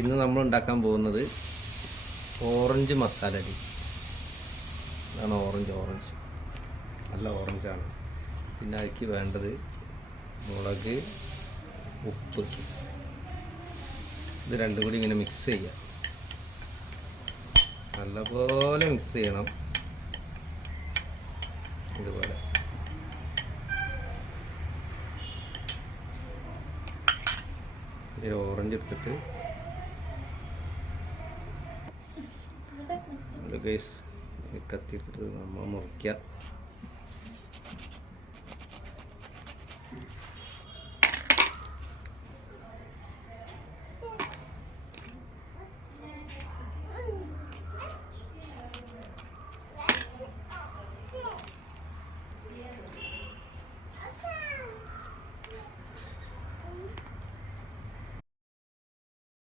ഇന്ന് നമ്മൾ ഉണ്ടാക്കാൻ പോകുന്നത് ഓറഞ്ച് മസാല ടീ. അതാണ് ഓറഞ്ച് നല്ല ഓറഞ്ചാണ്. പിന്നെ അതിലേക്ക് വേണ്ടത് മുളക്, ഉപ്പ്. ഇത് രണ്ടും കൂടി ഇങ്ങനെ മിക്സ് ചെയ്യുക. നല്ലപോലെ മിക്സ് ചെയ്യണം. ഇതുപോലെ ഓറഞ്ച് എടുത്തിട്ട് കത്തിയിട്ട് നമ്മൾ മുറിക്കുക.